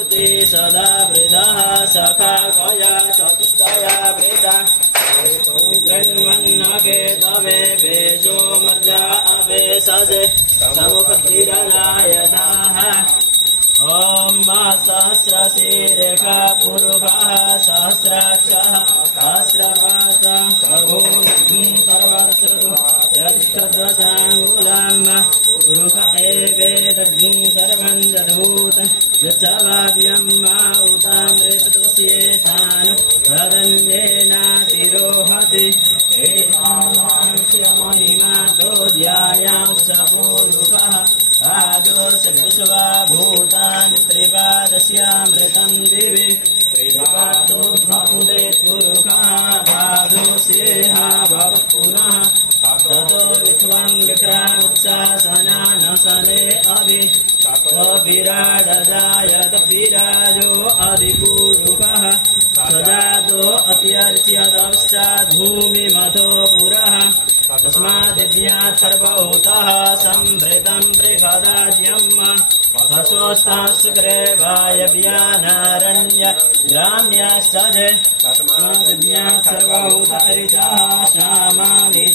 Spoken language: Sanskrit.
सदा वृदः सखा गया चतुष्टया वृदा गन्वन्नगे तवे बेजो मर्जा अवे सजे समुपतिरलायदाः ॐ सहस्रशीरेखा पुरुषः सहस्राक्षः सहस्रपादः सभूतं सर्वश्रुतु यत्तद्वचाङ्गुलम् पुरुष एवेदग्निं सर्वं जडभूतं यच्छवाव्यं मा उतामृतदोष्येतान् तदन्येनातिरोहति एतावांश्यमहिमातो ध्यायाश्च पुरुषः आदोषविश्वा भूतानि त्रिपादस्यामृतं दिवि त्रिपादो भूदेत् पुरुषः पादोऽस्येह भवः पुनः ततो विश्वं विक्रामोत्सासनानसने अभि विराडजायत विराजो अधिपुरुषः सजातो अत्यर्च्यदश्चाद्भूमिमथो पुरः तस्माद्विद्यात् सर्वभूतः संभृतं बृहदाज्यम् वसोस्तास्कृते वायव्यानारण्य ग्राम्यश्च तस्माद्विद्यात् सर्वभूतरितः श्यामानि